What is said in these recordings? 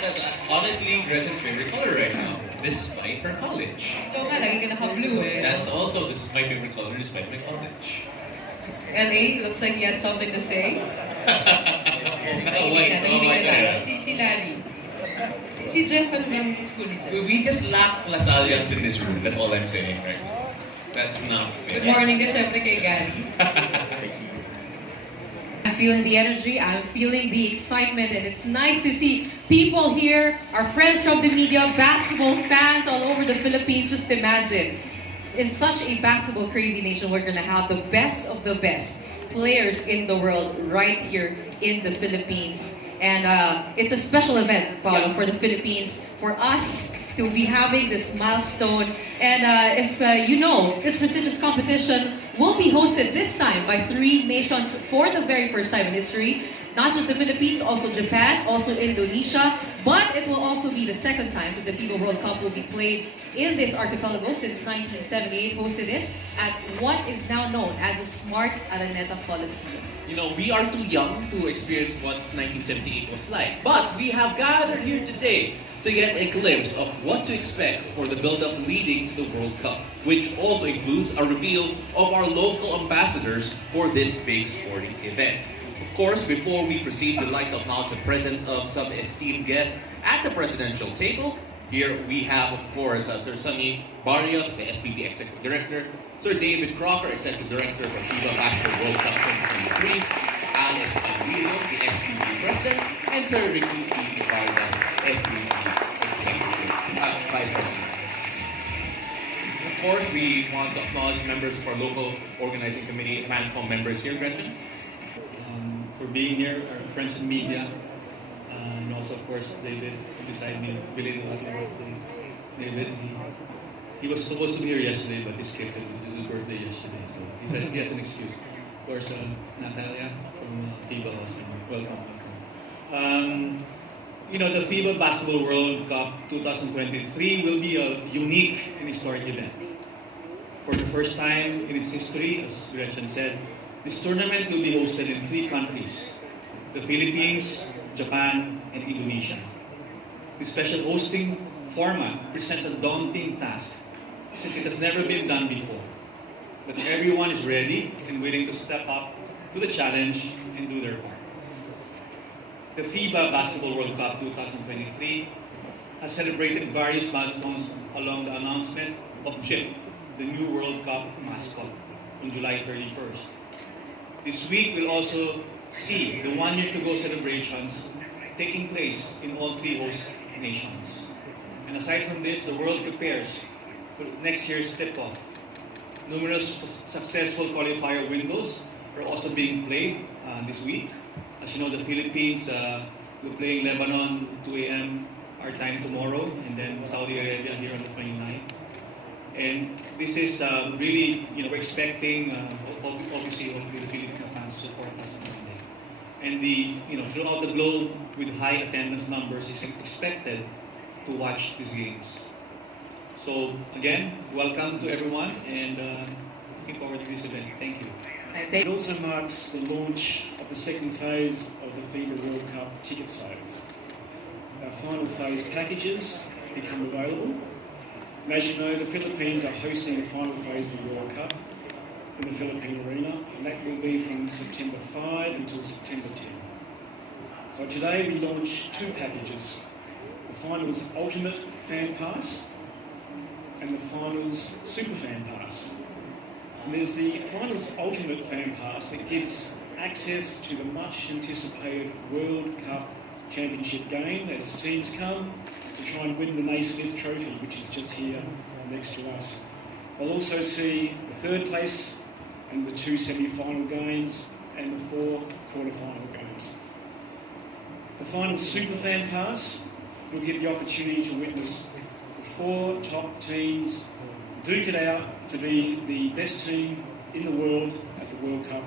That's honestly Gretchen's favorite color right now, despite her college. Ikaw nga, lagi ka naka-blue eh. That's also this my favorite color despite my college. LA, looks like he has something to say. Naka-white. Tahimik ka na. Si Larry. Si Jeff, ano ba yung school ni Jeff? We just lack Lasalians in this room. That's all I'm saying, right? That's not fair. Good morning din syempre kay Gary. I'm feeling the energy, I'm feeling the excitement, and it's nice to see people here, our friends from the media, basketball fans all over the Philippines. Just imagine, in such a basketball crazy nation, we're gonna have the best of the best players in the world right here in the Philippines. And it's a special event, Paolo, for the Philippines, for us to be having this milestone. And if you know, this prestigious competition will be hosted this time by 3 nations for the very first time in history. Not just the Philippines, also Japan, also Indonesia. But it will also be the second time that the FIBA World Cup will be played in this archipelago since 1978, hosted it at what is now known as the Smart Araneta Coliseum. You know, we are too young to experience what 1978 was like. But we have gathered here today to get a glimpse of what to expect for the build-up leading to the World Cup, which also includes a reveal of our local ambassadors for this big sporting event. Of course, before we proceed, we'd like to acknowledge the presence of some esteemed guests at the presidential table. Here we have, of course, Sir Sunny Barrios, the SPB Executive Director, Sir David Crocker, Executive Director for FIBA Basketball World Cup 2023, Alice Pandillo, the SPB President, and Sir Ricky P. Vargas, SPB Executive Vice President. Of course, we want to acknowledge members of our local organizing committee, MANCOM members here, Gretchen. For being here, our friends in media, and also, of course, David beside me, belated happy birthday. David, he was supposed to be here yesterday, but he skipped it. It was his birthday yesterday, so he said he has an excuse. Of course, Natalia from FIBA also, welcome. You know, the FIBA Basketball World Cup 2023 will be a unique and historic event. For the first time in its history, as Gretchen said, this tournament will be hosted in 3 countries, the Philippines, Japan, and Indonesia. The special hosting format presents a daunting task since it has never been done before. But everyone is ready and willing to step up to the challenge and do their part. The FIBA Basketball World Cup 2023 has celebrated various milestones along the announcement of Chip, the new World Cup mascot, on July 31st. This week will also see the 1-year-to-go celebrations taking place in all 3 host nations. And aside from this, the world prepares for next year's tip-off. Numerous successful qualifier windows are also being played this week. As you know, the Philippines will play Lebanon 2 a.m. our time tomorrow, and then Saudi Arabia here on the 29th. And this is really, you know, we're expecting, obviously, hopefully the Filipino fans to support us on Monday. And throughout the globe, with high attendance numbers, is expected to watch these games. So again, welcome to everyone, and looking forward to this event. Thank you. It also marks the launch of the second phase of the FIBA World Cup ticket sales. Our final phase packages become available. And as you know, the Philippines are hosting the final phase of the World Cup in the Philippine Arena, and that will be from September 5 until September 10. So today we launch 2 packages. The Finals Ultimate Fan Pass and the Finals Super Fan Pass. And there's the Finals Ultimate Fan Pass that gives access to the much anticipated World Cup Championship game as teams come to try and win the Naismith Trophy, which is just here next to us. They'll also see the 3rd place and the 2 semi-final games and the 4 quarter-final games. The final Super Fan Pass will give the opportunity to witness the 4 top teams duke it out to be the best team in the world at the World Cup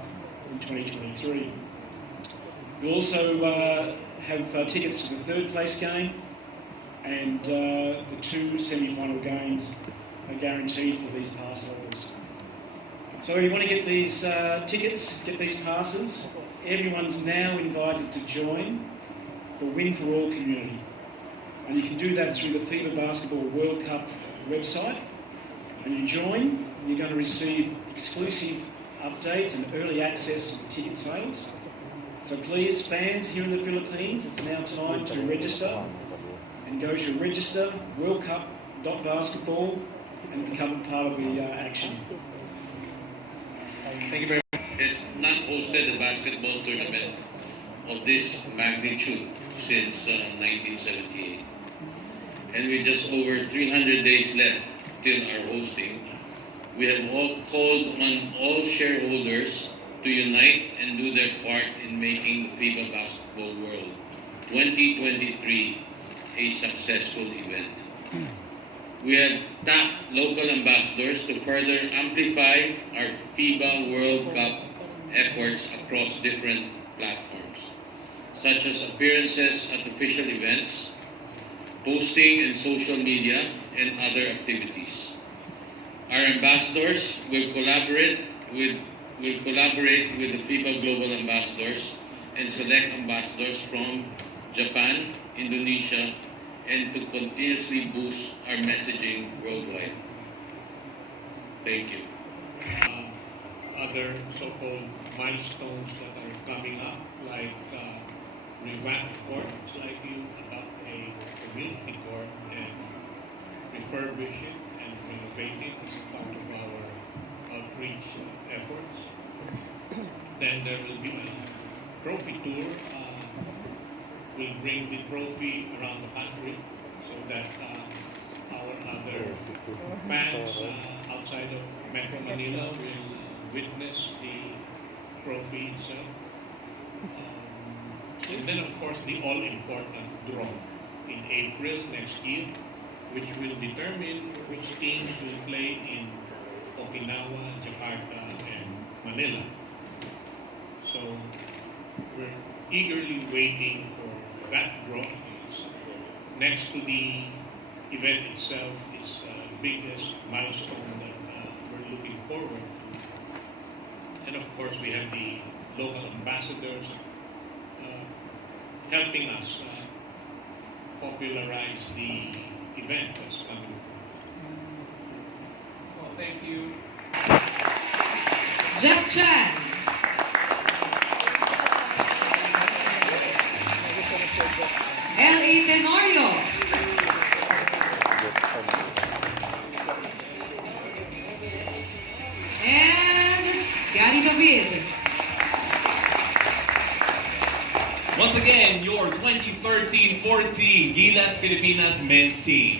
in 2023. We'll also have tickets to the 3rd place game, and the 2 semi-final games are guaranteed for these pass holders. So if you want to get these tickets, get these passes, everyone's now invited to join the Win for All community. And you can do that through the FIBA Basketball World Cup website. And you join, you're going to receive exclusive updates and early access to the ticket sales. So please, fans here in the Philippines, it's now time to register and go to register worldcup.basketball and become a part of the action. Thank you very much. Has not hosted a basketball tournament of this magnitude since 1978. And with just over 300 days left till our hosting, we have all called on all shareholders to unite and do their part in making the FIBA Basketball World 2023 a successful event. We have tapped local ambassadors to further amplify our FIBA World Cup efforts across different platforms, such as appearances at official events, posting in social media, and other activities. Our ambassadors will collaborate with the FIBA Global Ambassadors and select ambassadors from Japan, Indonesia, and to continuously boost our messaging worldwide. Thank you. Other so-called milestones that are coming up, like revamped courts, like you adopt a community court and refurbish it and renovate it as part of our outreach efforts. Then there will be a trophy tour. We'll bring the trophy around the country so that our other fans outside of Metro Manila will witness the trophy itself. And then, of course, the all-important draw in April next year, which will determine which teams will play in Okinawa, Jakarta, and Manila. So we're eagerly waiting for that draw. It's next to the event itself is the biggest milestone that we're looking forward to. And of course, we have the local ambassadors helping us popularize the event that's coming. Well, thank you. Jeff Chan. L.A. Tenorio. And Gary David. Once again, your 2013-14 Gilas Filipinas men's team.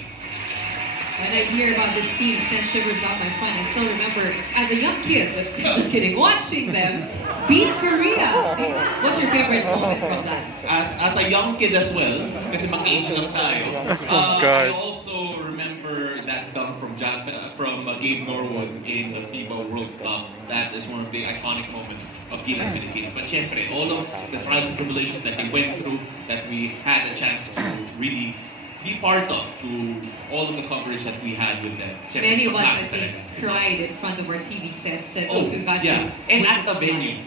And I hear about this team, sent shivers down my spine. I still remember as a young kid, but just kidding, watching them beat Korea. What's your favorite moment from that? As a young kid as well, kasi mag-age lang tayo. I also remember that dunk from Gabe Norwood in the FIBA World Cup. That is one of the iconic moments of Gilas Philippines. But syempre, all of the trials and tribulations that they went through, that we had a chance to really be part of through all of the coverage that we had with them. Syempre, Many of us, I fantastic think, talaga. cried in front of our TV sets and Oh, also got yeah. to And witness at the venue.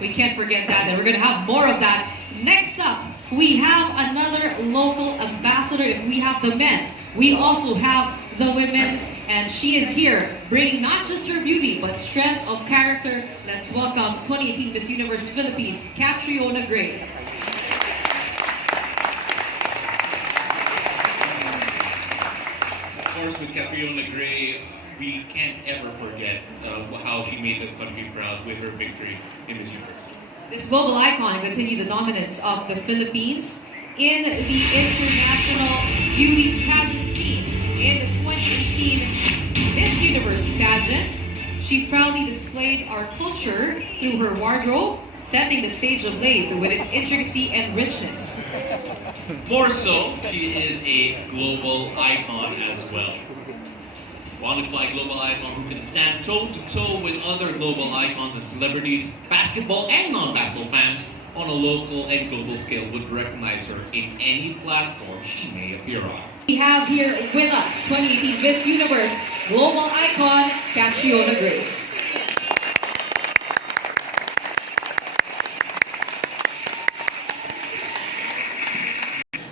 We can't forget that, and we're going to have more of that. Next up, we have another local ambassador. If we have the men, we also have the women, and she is here bringing not just her beauty, but strength of character. Let's welcome 2018 Miss Universe Philippines, Catriona Gray. Of course, with Catriona Gray, we can't ever forget how she made the country proud with her victory in Miss Universe. This global icon continued the dominance of the Philippines in the international beauty pageant scene. In the 2018 Miss Universe pageant, she proudly displayed our culture through her wardrobe, setting the stage ablaze with its intricacy and richness. More so, she is a global icon as well. Bona fide global icon who can stand toe-to-toe with other global icons and celebrities, basketball and non-basketball fans on a local and global scale would recognize her in any platform she may appear on. We have here with us 2018 Miss Universe global icon, Catriona Gray.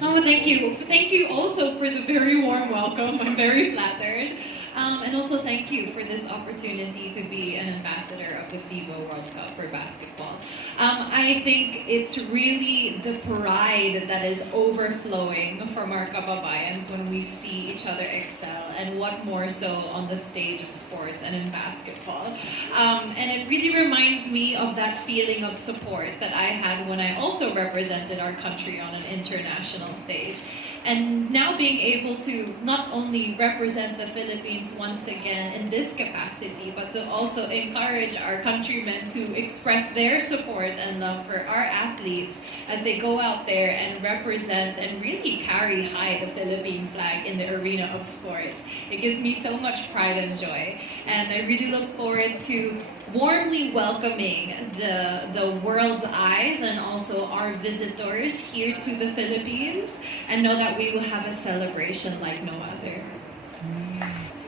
Now Well, thank you. Thank you also for the very warm welcome. I'm very flattered. And also thank you for this opportunity to be an ambassador of the FIBA World Cup for basketball. I think it's really the pride that is overflowing from our kababayans when we see each other excel, and what more so on the stage of sports and in basketball. And it really reminds me of that feeling of support that I had when I also represented our country on an international stage. And now being able to not only represent the Philippines once again in this capacity, but to also encourage our countrymen to express their support and love for our athletes as they go out there and represent and really carry high the Philippine flag in the arena of sports. It gives me so much pride and joy. And I really look forward to warmly welcoming the world's eyes and also our visitors here to the Philippines, and know that we will have a celebration like no other.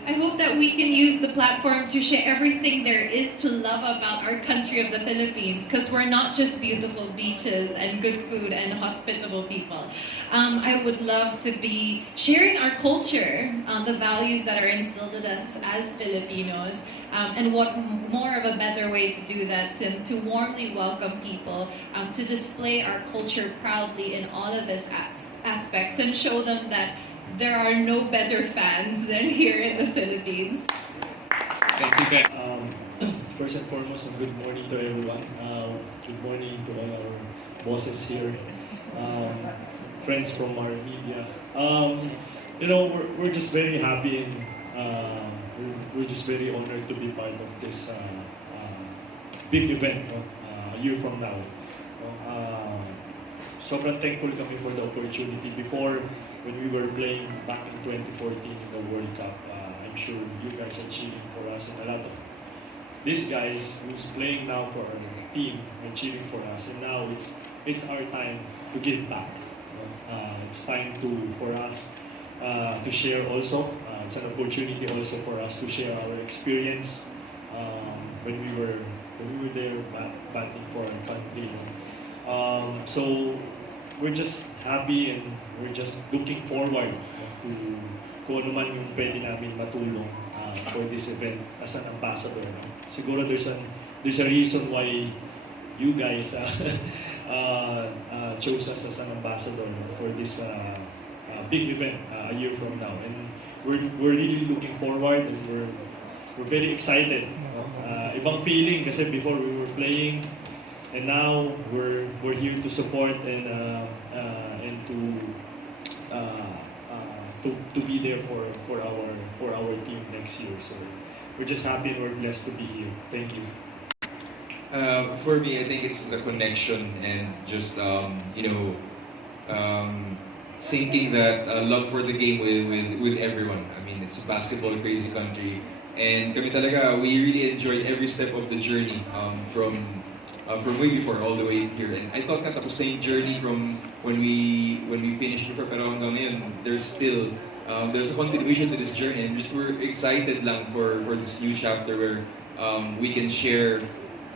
I hope that we can use the platform to share everything there is to love about our country of the Philippines, because we're not just beautiful beaches and good food and hospitable people. I would love to be sharing our culture, the values that are instilled in us as Filipinos, and what more of a better way to do that than to warmly welcome people, to display our culture proudly in all of its aspects and show them that there are no better fans than here in the Philippines. Thank you, Ben. First and foremost, good morning to everyone. Good morning to all our bosses here, friends from our media. We're just very happy and we're just very honored to be part of this big event a year from now. Sobrang thankful kami for the opportunity. Before, when we were playing back in 2014 in the World Cup, I'm sure you guys are cheering for us, and a lot of these guys who's playing now for our team are cheering for us. And now it's our time to give back. It's time for us to share also. It's an opportunity also for us to share our experience when we were there battling for our country. So we're just happy and we're just looking forward to kung ano man yung pwede namin matulong for this event as an ambassador. Siguro there's a reason why you guys chose us as an ambassador for this big event a year from now. And we're really looking forward, and we're very excited. Ibang feeling kasi before we were playing, and now we're here to support and to be there for our team next year. So we're just happy and we're blessed to be here. Thank you. For me, I think it's the connection and just syncing that love for the game with everyone. I mean, it's a basketball crazy country, and kami talaga, we really enjoy every step of the journey from way before all the way here. And I thought na tapos na yung journey from when we finished before, pero hanggang ngayon there's a continuation to this journey, and just we're excited lang for this new chapter where we can share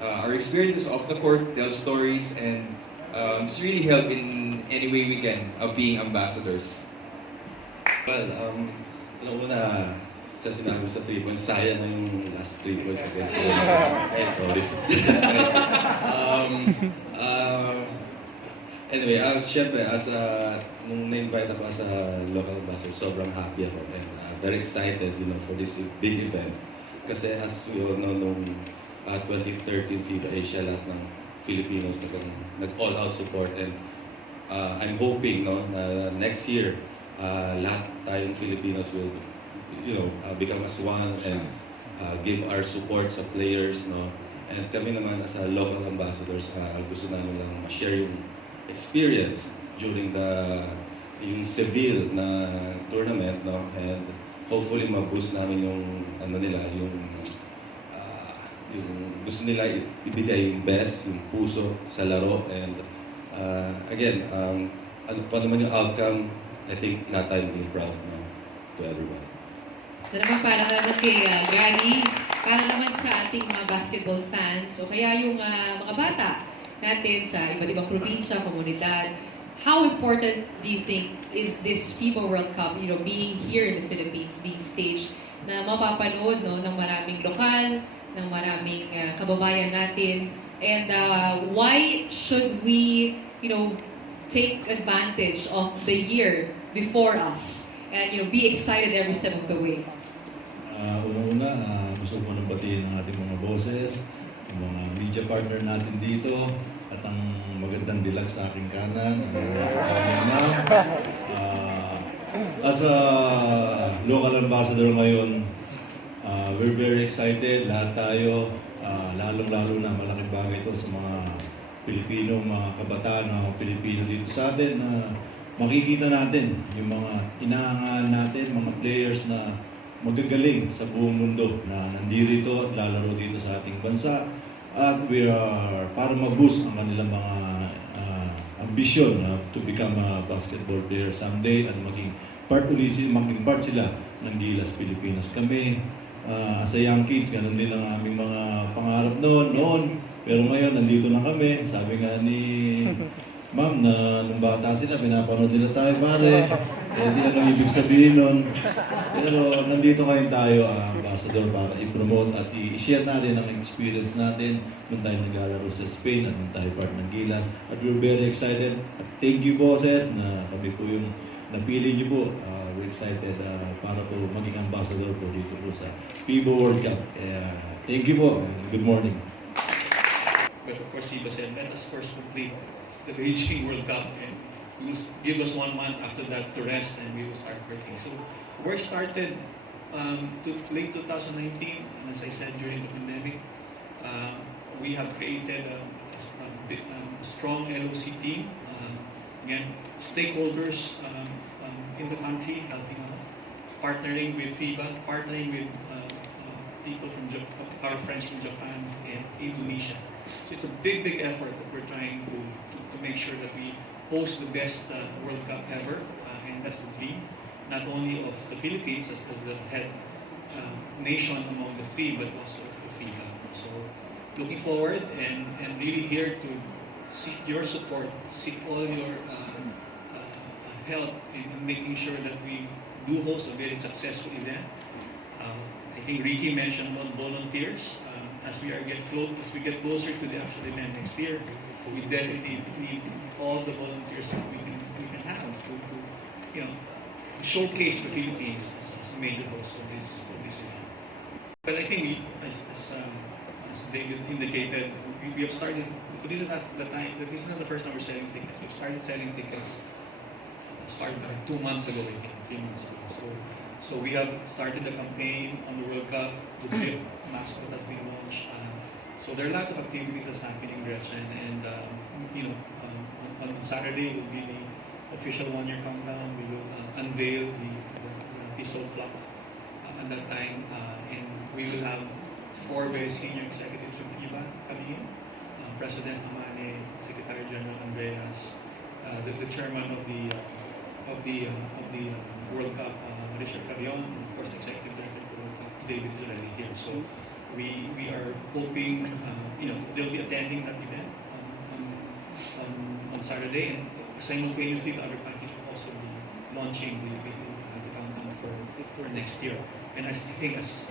our experiences off the court, tell stories, and just really help in any way we can of being ambassadors. Well, una sa sinabi sa 3 points, sayang na yung last 3 points against Croatia. Sorry. Anyway, syempre, nung na-invite ako as a local ambassador, sobrang happy ako and very excited, for this big event. Kasi as we all know, nung 2013 FIBA Asia, lahat ng Filipinos nag-all-out support, and I'm hoping na next year lahat tayong Filipinos will become as one and give our support sa players, and kami naman as a local ambassadors, gusto namin lang ma-share yung experience during yung Seville na tournament, and hopefully ma-boost namin yung yung gusto nila ibigay yung best, yung puso sa laro, and again, ano naman yung outcome, I think lahat tayo being proud to everyone. Ito naman para naman kay Gary, para naman sa ating mga basketball fans, o kaya yung mga bata natin sa iba't ibang probinsya, komunidad. how important do you think is this FIBA World Cup, being here in the Philippines, being staged, na mapapanood ng maraming lokal, ng maraming kababayan natin, and why should we, take advantage of the year before us and be excited every step of the way? Unang-una, gusto ko nang batiin ang ating mga bosses, ang mga media partner natin dito, at ang magandang dilag sa aking kanan, as a local ambassador ngayon, we're very excited, lahat tayo, lalong-lalo na malaking bagay ito sa mga Pilipino, mga kabataan, mga Pilipino dito sa atin, na makikita natin yung mga inaangahan natin, mga players na magagaling sa buong mundo na nandito at lalaro dito sa ating bansa, at we are para mag-boost ang kanilang mga ambisyon to become a basketball player someday at maging part sila ng Gilas Pilipinas. Kami as a young kids, ganun din ang aming mga pangarap noon, pero ngayon nandito na kami. Sabi nga ni Ma'am na nung bata sila, pinapanood nila tayo pare. Di anong ibig sabihin nun. Pero nandito ngayon tayo, ambassador, para i-promote at i-share natin ang experience natin nung tayo naglalaro sa Spain at nung tayo part ng Gilas. At we're very excited. At thank you, bosses, na kami po yung napili niyo po. We're excited para po maging ambassador po dito po sa FIBA World Cup. Thank you po. Good morning. But of course, FIBA said, let us first complete the Beijing World Cup, and we will give us 1 month after that to rest, and we will start working. So work started late 2019, and as I said, during the pandemic, we have created a strong LOC team. Again, stakeholders in the country helping out, partnering with FIBA, partnering with people from our friends from Japan and Indonesia. So it's a big effort that we're trying to make sure that we host the best World Cup ever, and that's the dream, not only of the Philippines as the head nation among the three, but also the FIBA. So looking forward and really here to seek your support, seek all your help in making sure that we do host a very successful event. I think Ricky mentioned about volunteers. As we get closer to the actual event next year, we definitely need all the volunteers that we can have to showcase the Philippines as a major host of this event. But I think as David indicated, we have started. This is not the first time we're selling tickets. We've started selling tickets started 2 months ago, I think, 3 months ago. So we have started the campaign on the World Cup. The trip mascot has been launched. So there are a lot of activities that's happening, Gretchen, and on Saturday will be the official 1-year countdown. We will unveil the episode clock at that time, and we will have 4 very senior executives from FIBA coming in: President Amane, Secretary General Andreas, the chairman of the World Cup, Catriona, and of course the executive director of the World Cup, David, is already here. So we are hoping they'll be attending that event on Saturday, and simultaneously the other countries will also be launching the countdown for next year. And I think as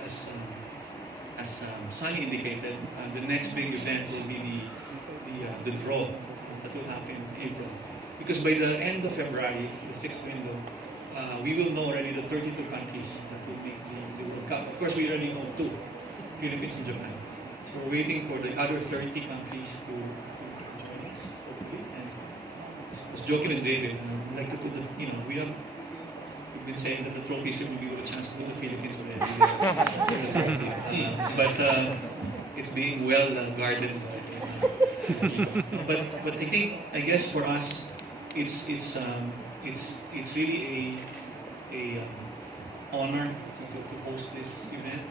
Sunny indicated, the next big event will be the draw that will happen in April. Because by the end of February, the 6th window, we will know already the 32 countries that will make the World Cup. Of course, we already know 2, Philippines and Japan. So we're waiting for the other 30 countries to join us, hopefully. And I was joking with David, I'd like to put we've been saying that the trophy will give a chance to put the Philippines already. But it's being well guarded. But I guess for us, it's really a honor to host this event.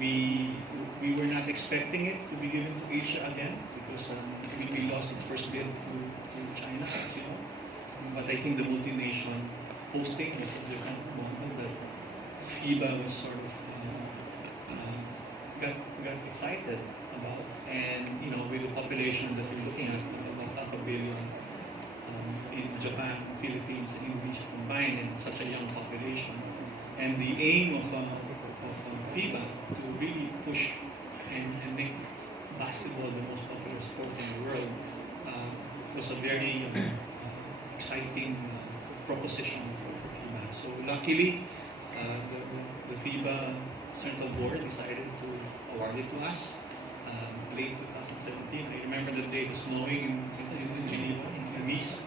We were not expecting it to be given to Asia again because we lost the first bid to China, as you know. But I think the multi-nation hosting was a different model that FIBA was sort of got excited about, and with the population that we're looking at, about 500 million Philippines and Indonesia combined in such a young population. And the aim of FIBA to really push and make basketball the most popular sport in the world was a very exciting proposition for FIBA. So luckily, the FIBA Central Board decided to award it to us late 2017. I remember the day it was snowing in Geneva, in Nice,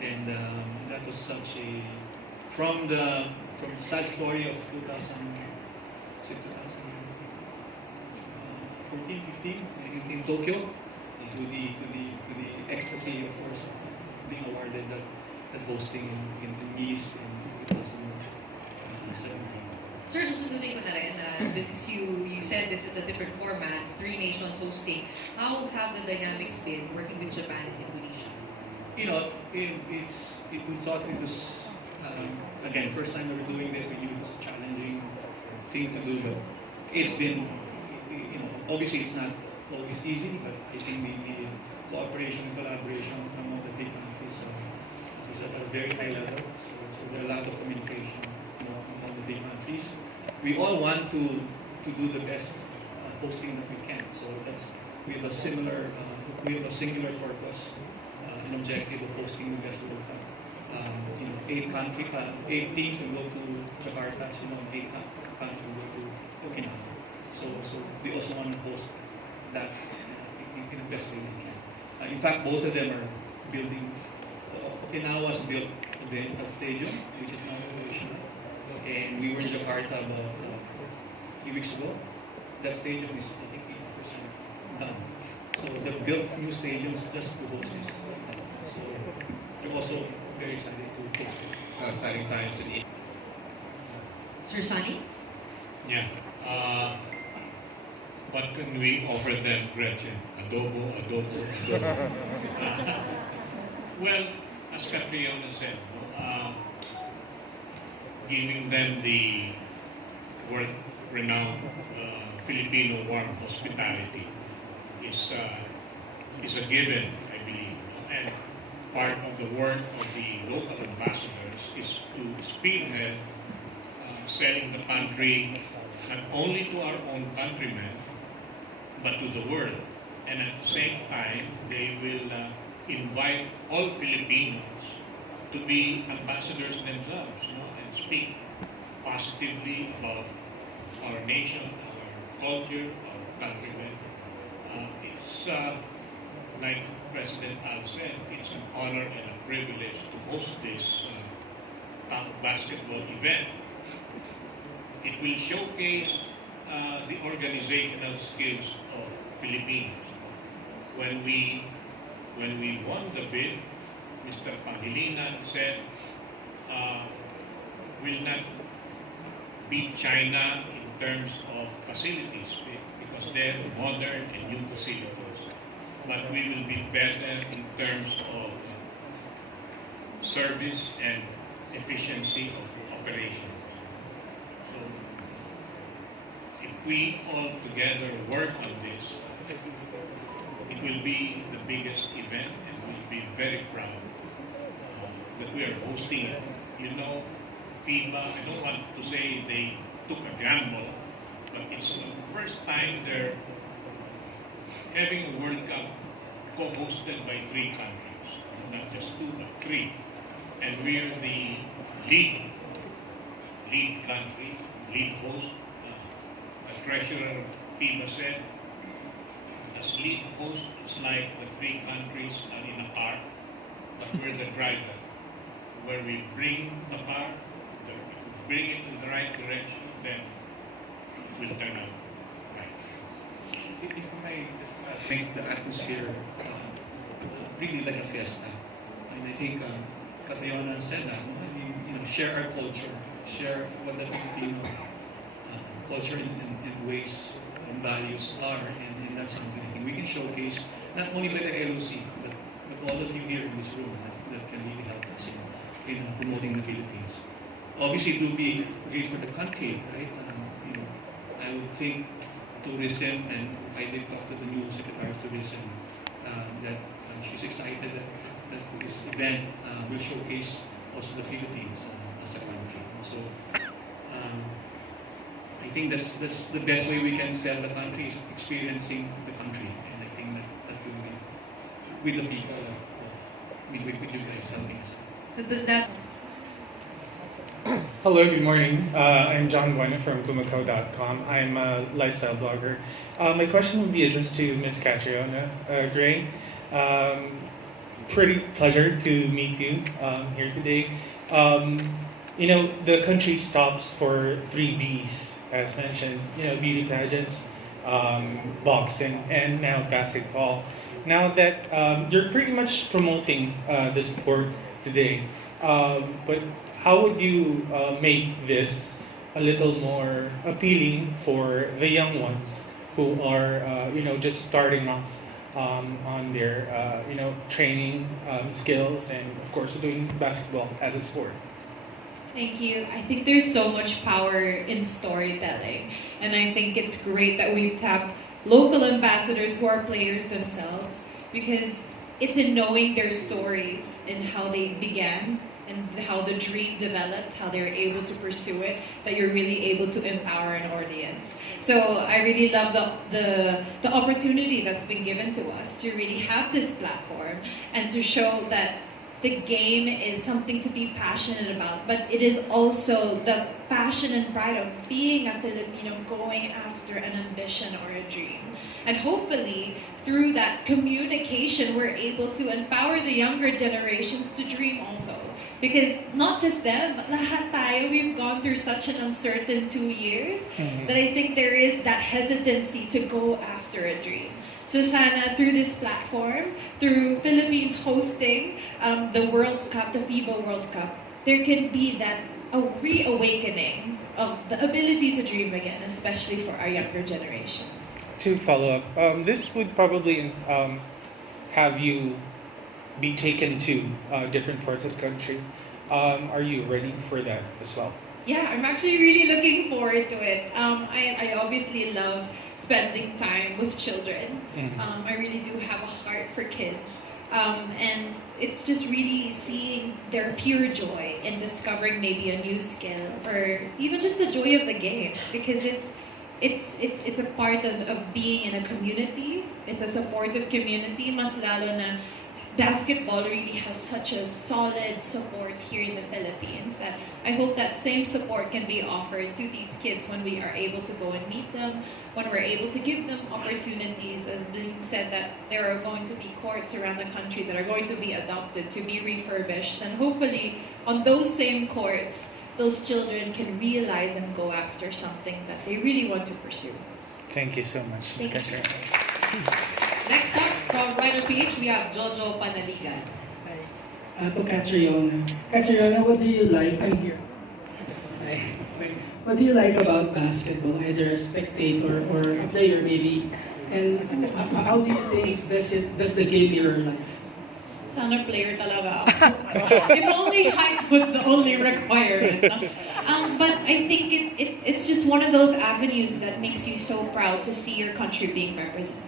and that was such a from the sad story of 2014, 15 in Tokyo to the ecstasy, of course, of being awarded that hosting in Nice in 2017. Sir, just alluding ko na rin, because you said this is a different format, 3 nations hosting. How have the dynamics been working with Japan and Indonesia? You know, we thought it was, again, first time we were doing this, we knew it was a challenging thing to do, but it's been, you know, obviously it's not always easy, but I think the cooperation and collaboration among the 3 countries is at a very high level, so there are a lot of communication among the 3 countries. We all want to do the best hosting that we can, so we have a singular purpose, an objective of hosting the best World Cup. 8 teams will go to Jakarta, as you know, 8 countries will go to Okinawa. So we also want to host that in the best way we can. In fact, both of them are building. Okinawa has built a stadium, which is now operational. And we were in Jakarta about 3 weeks ago. That stadium is, I think, 80% done. So they've built new stadiums just to host this. So we're also very excited to host it. Exciting times in India. Sir Sunny? Yeah. What can we offer them, Gretchen? Adobo. Well, as Catriona said, giving them the world-renowned Filipino warm hospitality is a given, I believe. And part of the work of the local ambassadors is to spearhead selling the country not only to our own countrymen, but to the world. And at the same time, they will invite all Filipinos to be ambassadors themselves, and speak positively about our nation, our culture, our countrymen. It's like President Al said, it's an honor and a privilege to host this top basketball event. It will showcase the organizational skills of Filipinos. When we won the bid, Mr. Pangilinan said, will not beat China in terms of facilities because they have modern and new facilities. But we will be better in terms of service and efficiency of operation. So if we all together work on this, it will be the biggest event, and we'll be very proud that we are hosting it. You know, FIBA, I don't want to say they took a gamble, but it's the first time they're having a World Cup co-hosted by 3 countries, not just 2, but 3. And we're the lead country, lead host. The treasurer of FIBA said, as lead host, it's like the 3 countries are in a car, but we're the driver. Where we bring the car, bring it in the right direction, then it will turn out right. If I may just make the atmosphere really like a fiesta. And I think Catriona said that. I mean, share our culture, share what the Filipino culture and ways and values are, and that's something I think we can showcase not only by the LOC, but all of you here in this room that can really help us in promoting the Philippines. Obviously, it will be great for the country, right? I would think tourism, and I did talk to the new Secretary of Tourism, that she's excited that this event will showcase also the Philippines as a country. So I think that's the best way we can sell the country is experiencing the country, and I think that will be with the people with you guys helping us. So does that Hello, good morning. I'm John Buena from Kumako.com. I'm a lifestyle blogger. My question would be addressed to Ms. Catriona Gray. Pretty pleasure to meet you here today. You know, the country stops for 3 Bs, as mentioned. You know, beauty pageants, boxing, and now basketball. Now that you're pretty much promoting the sport today, but how would you make this a little more appealing for the young ones who are, you know, just starting off on their, you know, training skills and, of course, doing basketball as a sport? Thank you. I think there's so much power in storytelling, and I think it's great that we've tapped local ambassadors who are players themselves, because it's in knowing their stories and how they began and how the dream developed, how they were able to pursue it, that you're really able to empower an audience. So I really love the opportunity that's been given to us to really have this platform and to show that the game is something to be passionate about, but it is also the passion and pride of being a Filipino going after an ambition or a dream. And hopefully, through that communication, we're able to empower the younger generations to dream also. Because not just them, but lahat tayo, we've gone through such an uncertain 2 years that I think there is that hesitancy to go after a dream. So sana through this platform, through Philippines hosting the World Cup, the FIBA World Cup, there can be that a reawakening of the ability to dream again, especially for our younger generations. To follow up, this would probably have you be taken to different parts of the country. Are you ready for that as well? Yeah, I'm actually really looking forward to it. I obviously love spending time with children. I really do have a heart for kids. And it's just really seeing their pure joy in discovering maybe a new skill or even just the joy of the game, because it's a part of being in a community. It's a supportive community, mas lalo na basketball really has such a solid support here in the Philippines that I hope that same support can be offered to these kids when we are able to go and meet them, when we're able to give them opportunities. As being said, that there are going to be courts around the country that are going to be adopted, to be refurbished, and hopefully on those same courts, those children can realize and go after something that they really want to pursue. Thank you so much. Thank you. Next up, from Rider PH, we have Jojo Panaligan. To Catriona. Catriona, what do you like? I'm here. Hi. What do you like about basketball, either a spectator or a player maybe? And how do you think does the game mirror life? Sana player talaga ako. If only height was the only requirement. But I think it's just one of those avenues that makes you so proud to see your country being represented.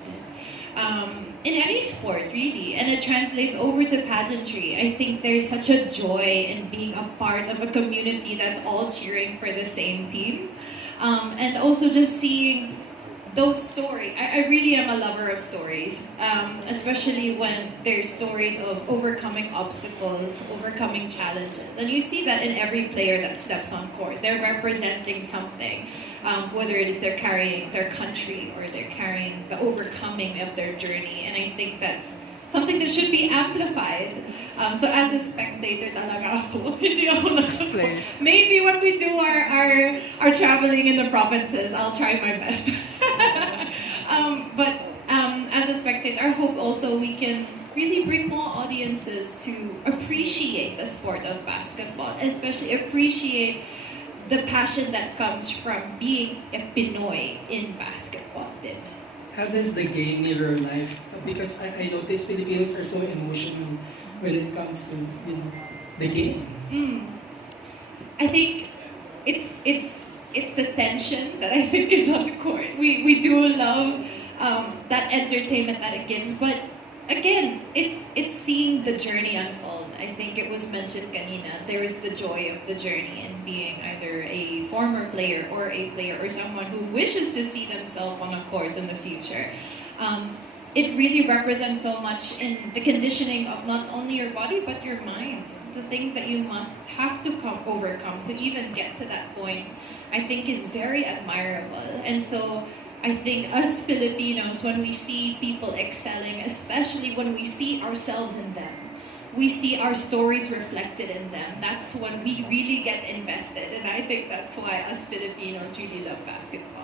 In any sport, really, and it translates over to pageantry. I think there's such a joy in being a part of a community that's all cheering for the same team. And also just seeing those stories. I really am a lover of stories, especially when there's stories of overcoming obstacles, overcoming challenges. And you see that in every player that steps on court. They're representing something. Whether it is they're carrying their country or they're carrying the overcoming of their journey. And I think that's something that should be amplified. So as a spectator talaga ako, hindi ako nasupport. Maybe when we do our traveling in the provinces, I'll try my best. But as a spectator, I hope also we can really bring more audiences to appreciate the sport of basketball, especially appreciate the passion that comes from being a Pinoy in basketball. How does the game mirror life? Because I notice Filipinos are so emotional when it comes to the game. I think it's the tension that I think is on the court. We do love that entertainment that it gives, but again, it's seeing the journey unfold. I think it was mentioned kanina, there is the joy of the journey and being either a former player or a player or someone who wishes to see themselves on a court in the future. It really represents so much in the conditioning of not only your body but your mind. The things that you must have to overcome to even get to that point, I think is very admirable. And so I think us Filipinos, when we see people excelling, especially when we see ourselves in them, we see our stories reflected in them, that's when we really get invested. And I think that's why us Filipinos really love basketball.